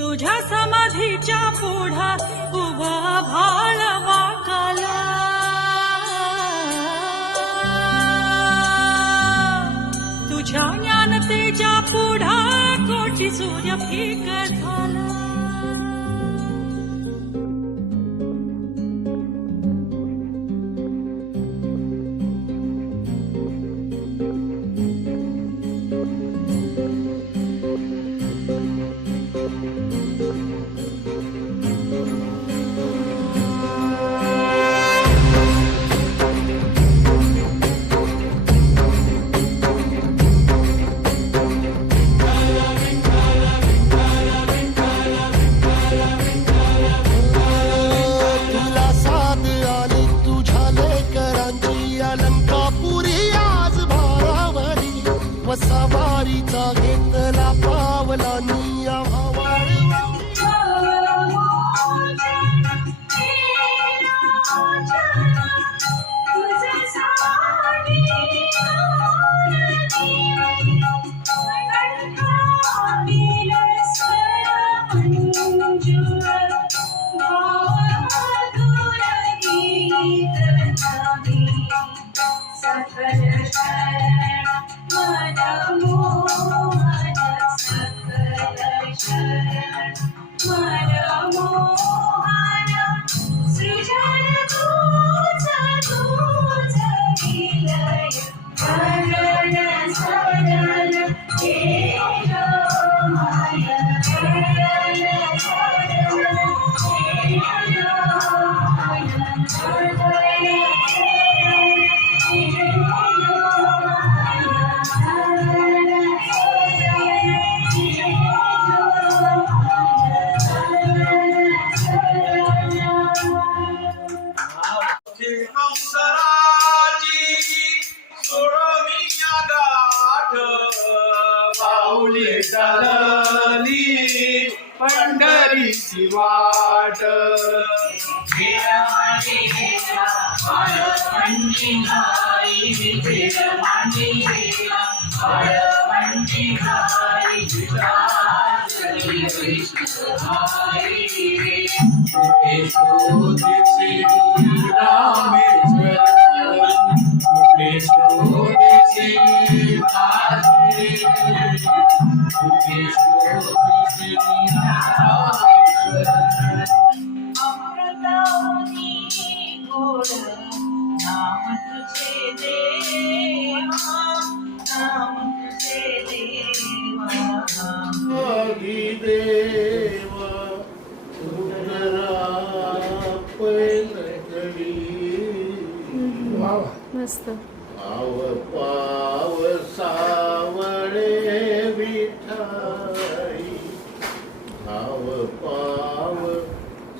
तुझ्या समाधीच्या पुढा उभा भाळ वाकाला, तुझ्या ज्ञानतेच्या पुढा कोटी सूर्य फिक झाला. सवारीचा घेतला पावला निया चालली पंढरीची वाट, मस्त. पाव पाव सावळे विठाई, पाव पाव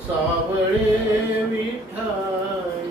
सावळे विठाई.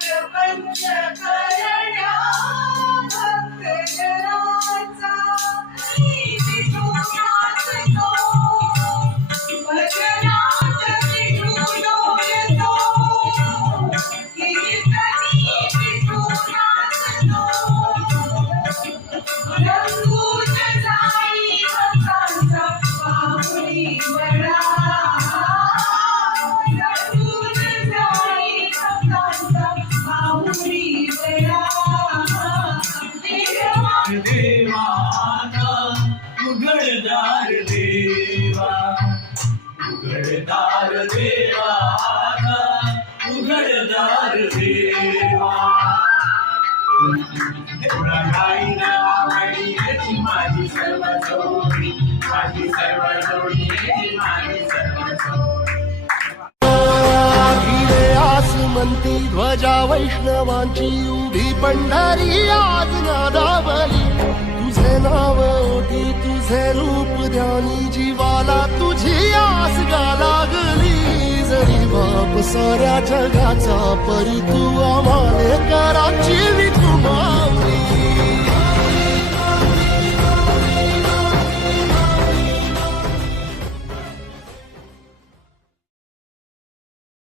प्रपंच करण्या भक्त देवाना उघडदार देवा उघडदार देवाना उघडदार देवा एवढा गाईला आवडी याची माझी सर्व जोडी माझी सर्व जोडी याची माझी सर्व जोडी भिडे आसमंती ध्वजा वैष्णवांची उभी पंढरी आज नादावली तुझे नाव ओटी तुझे रूप ध्यानी जीवाला तुझी आस गा लागली जरी बाप साऱ्या जगाचा परी तू आम्हाले कराची विठू माऊली